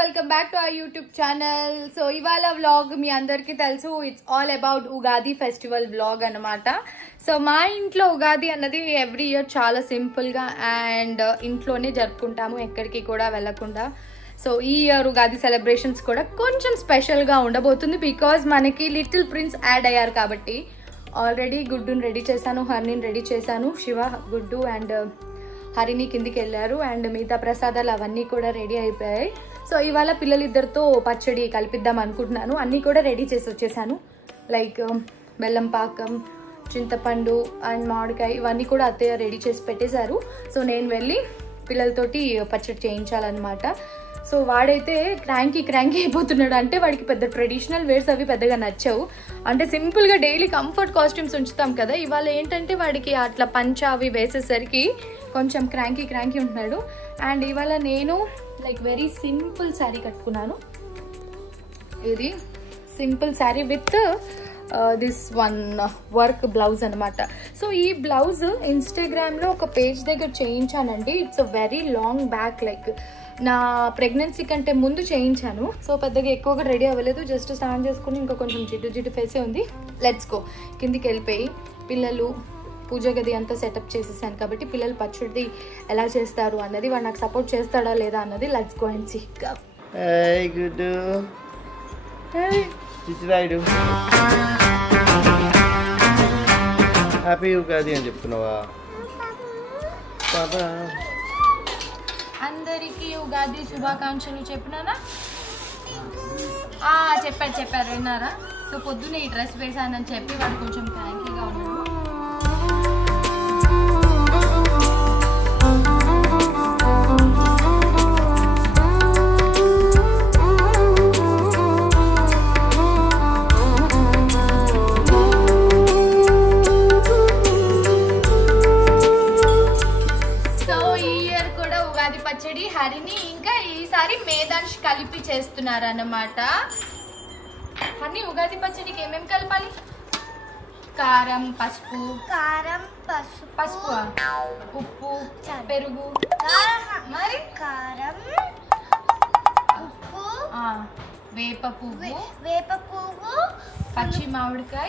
Welcome back to our YouTube channel. So ఇవాళ vlog మీ అందరికీ తెలుసు, it's all about Ugadi festival vlog అనమాట. So మా ఇంట్లో ఉగాది అన్నది ఎవ్రీ ఇయర్ చాలా సింపుల్గా అండ్ ఇంట్లోనే జరుపుకుంటాము, ఎక్కడికి కూడా వెళ్ళకుండా. సో ఈ ఇయర్ ఉగాది సెలబ్రేషన్స్ కూడా కొంచెం స్పెషల్గా ఉండబోతుంది బికాజ్ మనకి లిటిల్ ప్రిన్స్ యాడ్ అయ్యారు కాబట్టి. ఆల్రెడీ గుడ్డుని రెడీ చేశాను, హర్నిని రెడీ చేశాను. శివ, గుడ్డు అండ్ హరిని కిందికి వెళ్ళారు అండ్ మిగతా ప్రసాదాలు అవన్నీ కూడా రెడీ అయిపోయాయి. సో ఇవాళ పిల్లలిద్దరితో పచ్చడి కలిపిద్దాం అనుకుంటున్నాను. అన్నీ కూడా రెడీ చేసి వచ్చేసాను, లైక్ బెల్లం పాకం, చింతపండు అండ్ మామిడికాయ ఇవన్నీ కూడా అత్తయ్య రెడీ చేసి పెట్టేశారు. సో నేను వెళ్ళి పిల్లలతోటి పచ్చడి చేయించాలన్నమాట. సో వాడైతే క్రాంకీ అయిపోతున్నాడు. అంటే వాడికి పెద్ద ట్రెడిషనల్ వేర్స్ అవి పెద్దగా నచ్చవు, అంటే సింపుల్గా డైలీ కంఫర్ట్ కాస్ట్యూమ్స్ ఉంచుతాం కదా. ఇవాళ ఏంటంటే వాడికి అట్లా పంచ అవి వేసేసరికి కొంచెం క్రాంకీ ఉంటున్నాడు. అండ్ ఇవాళ నేను లైక్ వెరీ సింపుల్ శారీ కట్టుకున్నాను. ఇది simple sari with this one work blouse అనమాట. సో ఈ బ్లౌజ్ ఇన్స్టాగ్రామ్లో ఒక పేజ్ దగ్గర చేయించానండి. It's a very long back, like నా ప్రెగ్నెన్సీ కంటే ముందు చేయించాను. సో పెద్దగా ఎక్కువగా రెడీ అవ్వలేదు, జస్ట్ స్నానం చేసుకుని ఇంకా కొంచెం జిడ్డు ఫేసే ఉంది. Let's go. కిందికి వెళ్ళిపోయి పిల్లలు పూజ గది అంతా సెటప్ చేసేసాను కాబట్టి పిల్లలు పచ్చడి ఎలా చేస్తారు అన్నది, వాడు నాకు సపోర్ట్ చేస్తాడా లేదా అన్నది let's go and see. Happy Ugadi అని చెప్తున్నావా? అందరికీ ఉగాది శుభాకాంక్షలు చెప్పినారా? చెప్పారు విన్నారా? సో పొద్దున్న ఈ డ్రెస్ వేసానని చెప్పి వాడు కొంచెం థ్యాంక్యూగా ఉన్నాడు. పచ్చడి హరిని ఇంకా ఈసారి మేధాంష్ కలిపి చేస్తున్నారు అన్నమాట. హరిని ఉగాది పచ్చడికి ఏమేమి కలపాలి? కారం, పసుపు, ఉప్పు, పెరుగు, మరి కారం, ఉప్పు, వేప పువ్వు, పచ్చి మామిడికాయ,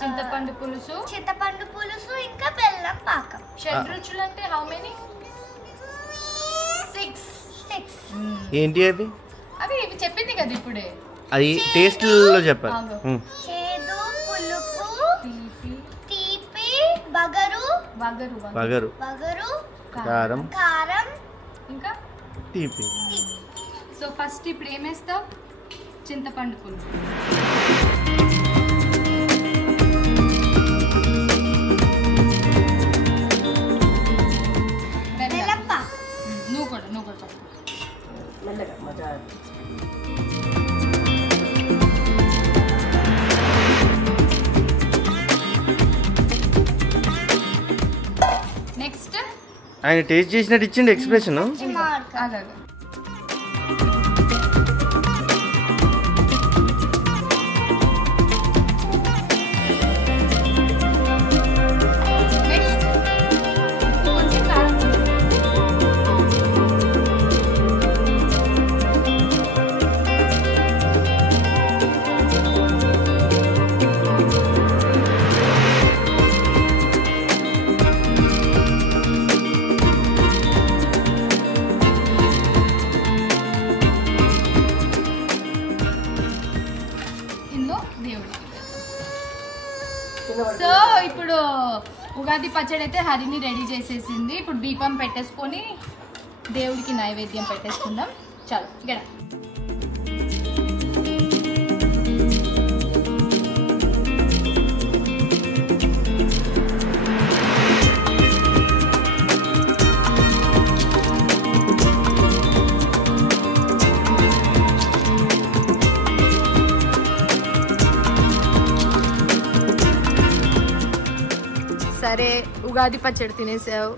చింతపండు పులుసు, ఇంకా బెల్లం పాకం. షడ్రుచులు అంటే హౌ మెనీ? 6. ఏంటి అవి? ఇవి చెప్పింది కదా ఇప్పుడే. అది టేస్ట్ లో చెప్పాలి. చేదు, పులుపు, తీపి, వగరు, కారం, ఇంకా తీపి. సో ఫస్ట్ ఇప్పుడు ఏమేస్తావు? చింతపండు పులుసు. నువ్వు కూడా నెక్స్ట్ ఆయన టేస్ట్ చేసినట్టు ఇచ్చిండు ఎక్స్ప్రెషన్. సో ఇప్పుడు ఉగాది పచ్చడి అయితే హరిని రెడీ చేసేసింది. ఇప్పుడు దీపం పెట్టేసుకొని దేవుడికి నైవేద్యం పెట్టేసుకుందాం. చలో గడ. సరే, ఉగాది పచ్చడి తినేసావు.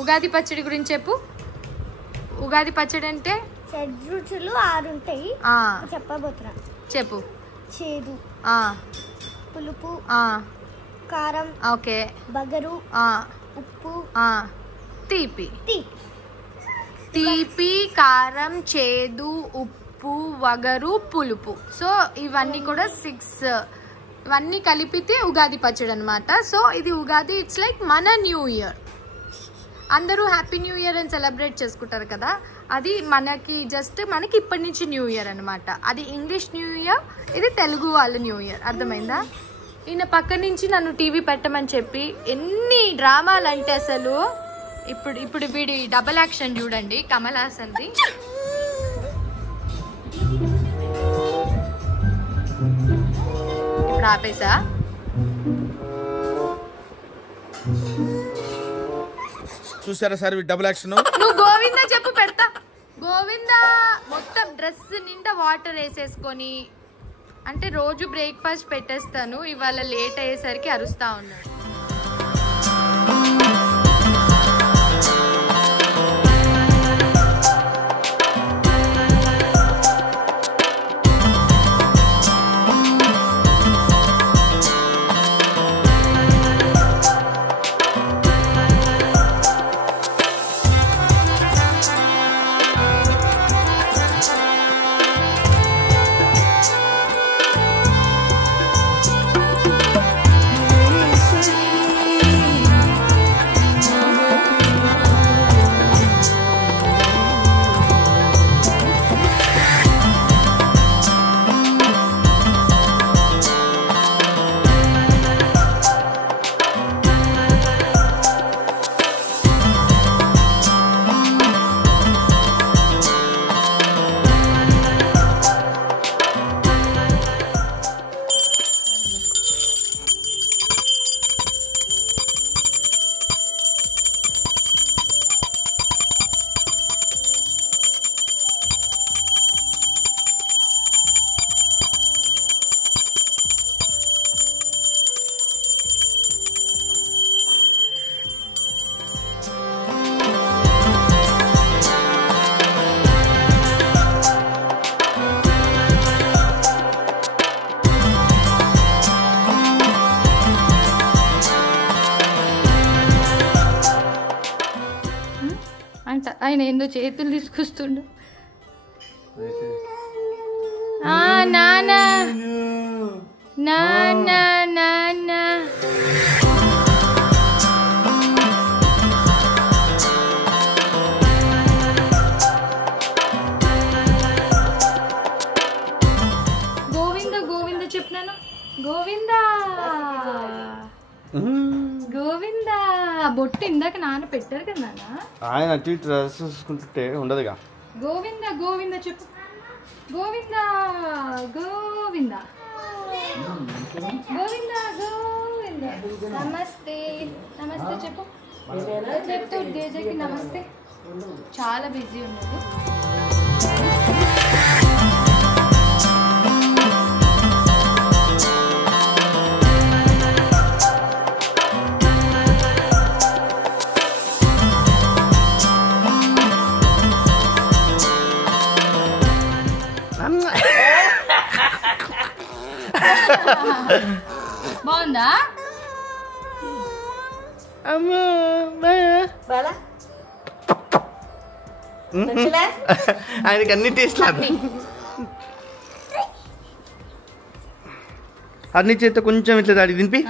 ఉగాది పచ్చడి గురించి చెప్పు. ఉగాది పచ్చడి అంటే షడ్రుచులు 6 ఉంటాయి. చెప్పబోతున్నా. చెప్పు. చేదు, పులుపు, కారం, ఓకే, బగరు, ఉప్పు, తీపి. తీపి, కారం, చేదు, ఉప్పు, వగరు, పులుపు. సో ఇవన్నీ కూడా 6 ఇవన్నీ కలిపితే ఉగాది పచ్చడి అనమాట. సో ఇది ఉగాది, ఇట్స్ లైక్ మన న్యూ ఇయర్. అందరూ హ్యాపీ న్యూ ఇయర్ అని సెలబ్రేట్ చేసుకుంటారు కదా, అది మనకి జస్ట్ మనకి ఇప్పటి నుంచి న్యూ ఇయర్ అనమాట. అది ఇంగ్లీష్ న్యూ ఇయర్, ఇది తెలుగు వాళ్ళ న్యూ ఇయర్. అర్థమైందా? ఈయన పక్క నుంచి నన్ను టీవీ పెట్టమని చెప్పి ఎన్ని డ్రామాలు అంటే అసలు. ఇప్పుడు వీడి డబల్ యాక్షన్ చూడండి, కమల్ హాసన్ది. ఇప్పుడు ఆపేసా. చూసారా సార్ డబుల్ యాక్షన్. నువ్వు గోవిందా చెప్పు, పెడతా. గోవిందా మొత్తం డ్రెస్ నిండా వాటర్ వేసేసుకొని, అంటే రోజు బ్రేక్ఫాస్ట్ పెట్టేస్తాను, ఇవాళ లేట్ అయ్యేసరికి అరుస్తా ఉన్నాడు. ఆయన ఏందో చేతులు తీసుకొస్తుండు. నానా నానా నానా గోవింద గోవింద చెప్పినాను. గోవిందా గోవిందా బొట్టు ఇందాక నాన్న పెట్టారు కదా నాన్న. ఆయన అటు ఇటు చూసుకుంటుంటే ఉండదుగా. గోవింద గోవింద చెప్పు. గోవింద గోవింద గోవింద గోవింద. నమస్తే నమస్తే చెప్పు. చెప్తూ తేజకి నమస్తే. చాలా బిజీ ఉన్నాడు. బాగుందా? ఆయనకి అన్ని టేస్ట్ అన్ని చేత కొంచెం ఇట్లా దాడి దింపి.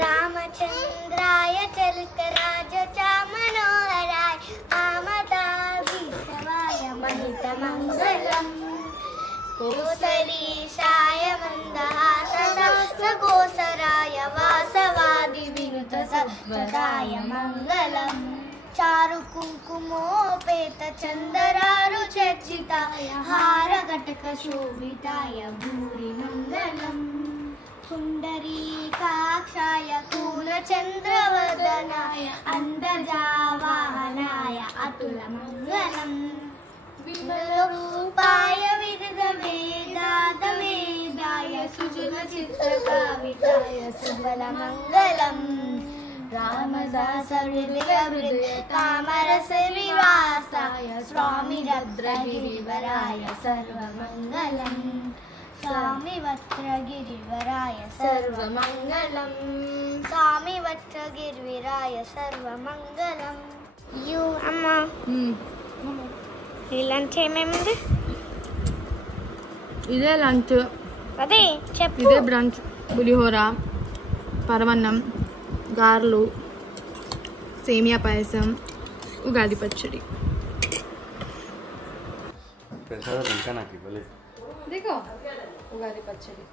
రామచంద్రాయ చలికరాజ చామనోహరాయ ఆమదాభిషవాయ మహిత మంగళం కోసలీశాయ మందహాసదాసగోసరాయ వాసవాది వినుత సద్వదాయ మంగళం చారు కుంకుమోపేత చందరారు చర్చితాయ హారఘటక శోభితాయ భూరి మంగళం పుండరీకాక్షాయ పూర్ణచంద్రవదనాయ అందజావాహనాయ అతుల మంగళం విమలరూపాయ వివిధ వేదాతవేదాయ సుజన చిత్రకావితాయ సుబల మంగళం రామదాస హృదయ హృదయ కామరస వివాసాయ స్వామి రద్రగిరివరాయ సర్వమంగళం స్వామి వత్రగిరివరాయ సర్వమంగళం స్వామి వత్రగిరివరాయ సర్వమంగళం యు అమ్మ ఈ లంచ్ ఏమేముంది ఇదే లంచ్, అదే చెప్పు. ఇదే బ్రంచ్. పులిహోర, పరమన్నం, గారెలు, సేమియా పాయసం, ఉగాది పచ్చడి. ప్రసాదం ఇంకా నాకు ఇవ్వలేదు. దిగో ఉగాది పచ్చడి.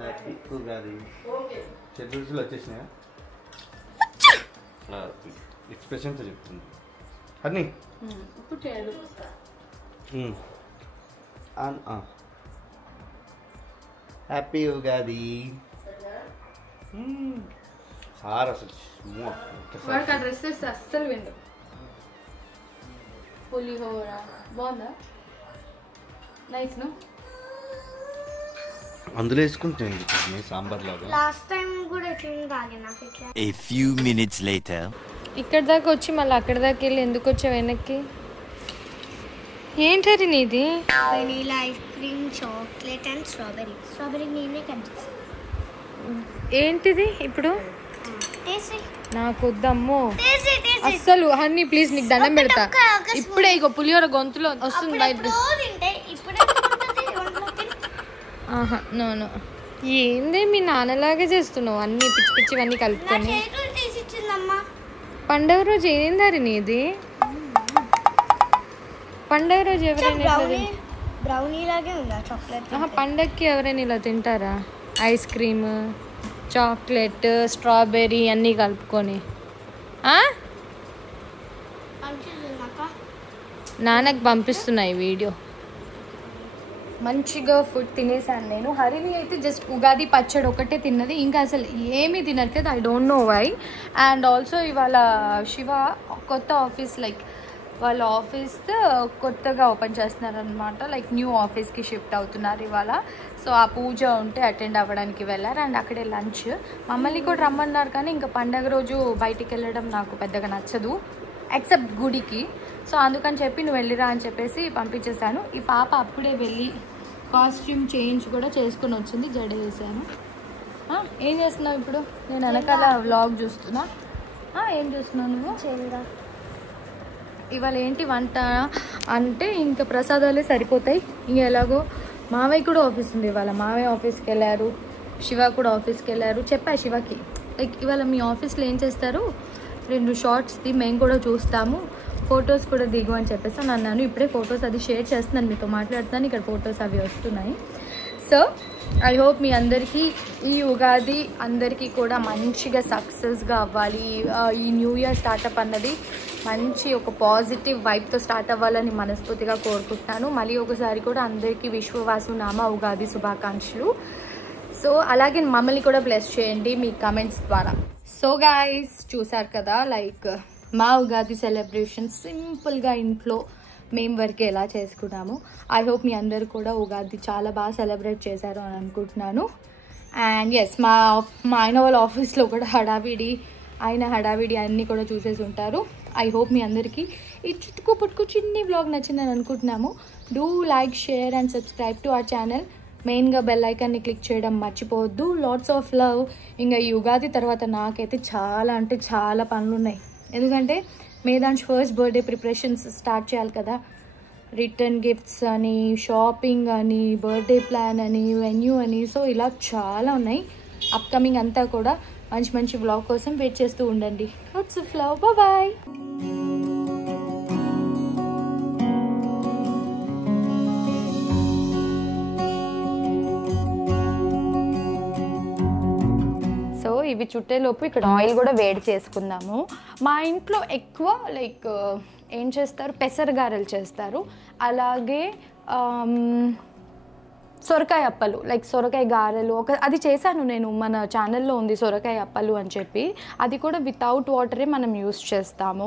హ్యాపీ ఉగాది. చెట్టు రుచులు వచ్చేసినాయా? ఎక్స్ప్రెషన్తో చెప్తుంది అన్నీ. ఇప్పుడు చేయడు. Happy Ugadi sir. అసలు వాడికి ఆ డ్రెస్ వేస్తే అస్సలు విండు. పులిహోర బాగుందా? Nice no? అందులో వేసుకుంటుంది సాంబార్ లాగా. లాస్ట్ టైం కూడా ఎట్లా తాగే నాకు ఇట్లా. A few minutes later. ఇక్కడ దాకా వచ్చి మళ్ళీ అక్కడ దాకా వెళ్ళి ఎందుకు వచ్చావు వెనక్కి? ఏంటది నీది? Vanilla ice cream, chocolate and strawberry. Strawberry నేనే కట్ చేస్తాను. ఏంటిది ఇప్పుడు? టేస్టీ. నాకు వద్దమ్మో టేస్టీ టేస్టీ. అస్సలు. హన్నీ ప్లీజ్ నీకు దండం పెడతా. ఒక్క ఇప్పుడే ఇగో పులిహోర గొంతులో వస్తుంది బయట. తింటే ఇప్పుడే ఒంట్లోకి. ఆహా నో నో. ఏంది మీ నాన్నలాగే చేస్తున్నావు అన్ని పిచ్చి పిచ్చివన్నీ నా కలుపుకొని. చేతులు తీసి ఇచ్చిందమ్మా. పండగ రోజు ఏందారి నీది? పండగ రోజు ఎవరైనా ఇట్లా బ్రౌనీ లాగే ఉందా చాక్లెట్? పండగకి ఎవరైనా ఇలా తింటారా? ఐస్ క్రీమ్, చాక్లెట్, స్ట్రాబెర్రీ అన్నీ కలుపుకొని. నాన్నకు పంపిస్తున్నాయి వీడియో. మంచిగా ఫుడ్ తినేసాను నేను. హరిని అయితే జస్ట్ ఉగాది పచ్చడి ఒకటే తిన్నది, ఇంకా అసలు ఏమీ తినట్లేదు. I don't know why. And also ఇవాళ శివ కొత్త ఆఫీస్, లైక్ వాళ్ళ ఆఫీస్ కొత్తగా ఓపెన్ చేస్తున్నారనమాట. లైక్ న్యూ ఆఫీస్కి షిఫ్ట్ అవుతున్నారు ఇవాళ. సో ఆ పూజ ఉంటే అటెండ్ అవ్వడానికి వెళ్ళారు. అండ్ అక్కడే లంచ్. మమ్మల్ని కూడా రమ్మన్నారు, కానీ ఇంకా పండగ రోజు బయటికి వెళ్ళడం నాకు పెద్దగా నచ్చదు, ఎక్సెప్ట్ గుడికి. సో అందుకని చెప్పి నువ్వు వెళ్ళిరా అని చెప్పేసి పంపించేశాను. ఈ పాప అప్పుడే వెళ్ళి కాస్ట్యూమ్ చేంజ్ కూడా చేసుకుని వచ్చింది. జడ వేసాను. ఏం చేస్తున్నావు ఇప్పుడు? నేను వెనకాల వ్లాగ్ చూస్తున్నా. ఏం చూస్తున్నావు నువ్వు? చేంగా ఇవాళ ఏంటి వంట అంటే ఇంకా ప్రసాదాలే సరిపోతాయి. ఇంక ఎలాగో మావయ్య కూడా ఆఫీస్ ఉంది ఇవాళ. మావయ్య ఆఫీస్కి వెళ్ళారు, శివ కూడా ఆఫీస్కి వెళ్ళారు. చెప్పా శివకి, లైక్ ఇవాళ మీ ఆఫీస్లో ఏం చేస్తారు, 2 షార్ట్స్ది మేము కూడా చూస్తాము, ఫొటోస్ కూడా దిగు అని చెప్పేసి అన్నాను. ఇప్పుడే ఫొటోస్ అది షేర్ చేస్తున్నాను, మీతో మాట్లాడుతున్నాను. ఇక్కడ ఫొటోస్ అవి వస్తున్నాయి. సో ఐ హోప్ మీ అందరికీ ఈ ఉగాది అందరికీ కూడా మంచిగా సక్సెస్గా అవ్వాలి. ఈ న్యూ ఇయర్ స్టార్టప్ అన్నది మంచి ఒక పాజిటివ్ వైబ్తో స్టార్ట్ అవ్వాలని మనస్ఫూర్తిగా కోరుకుంటున్నాను. మళ్ళీ ఒకసారి కూడా అందరికీ విశ్వవాసు నామ ఉగాది శుభాకాంక్షలు. సో అలాగే మమ్మల్ని కూడా బ్లెస్ చేయండి మీ కమెంట్స్ ద్వారా. సో గైస్ చూసారు కదా, లైక్ మా ఉగాది సెలబ్రేషన్ సింపుల్గా ఇంట్లో మేము వరకే ఎలా చేసుకున్నాము. ఐ హోప్ మీ అందరు కూడా ఉగాది చాలా బాగా సెలబ్రేట్ చేశారు అని అనుకుంటున్నాను. అండ్ ఎస్ మా ఆయన వాళ్ళ ఆఫీస్లో కూడా హడావిడి అన్నీ కూడా చూసేసి ఉంటారు. ఐ హోప్ మీ అందరికీ ఈ చుట్టుకు పుట్టుకు చిన్ని వ్లాగ్ నచ్చిందని అనుకుంటున్నాము. Do like, share and subscribe to our channel. మెయిన్గా బెల్ ఐకాన్ని క్లిక్ చేయడం మర్చిపోవద్దు. LADS of love. ఇంకా ఈ ఉగాది తర్వాత నాకైతే చాలా అంటే చాలా పనులు ఉన్నాయి. ఎందుకంటే మేదాంష్ ఫస్ట్ బర్త్డే ప్రిపరేషన్స్ స్టార్ట్ చేయాలి కదా. రిటర్న్ గిఫ్ట్స్ అని, షాపింగ్ అని, బర్త్డే ప్లాన్ అని, వెన్యూ అని, సో ఇలా చాలా ఉన్నాయి. అప్కమింగ్ అంతా కూడా మంచి మంచి వ్లాగ్ కోసం వెయిట్ చేస్తూ ఉండండి. Lots of love, bye. So ఇవి చుట్టేలోపు ఇక్కడ ఆయిల్ కూడా వేడి చేసుకుందాము. మా ఇంట్లో ఎక్కువ లైక్ ఏం చేస్తారు, పెసరగారెలు చేస్తారు, అలాగే సొరకాయ అప్పలు, లైక్ సొరకాయ గారెలు. అది చేశాను నేను, మన ఛానల్లో ఉంది సొరకాయ అప్పలు అని చెప్పి. అది కూడా వితౌట్ వాటరే మనం యూస్ చేస్తాము.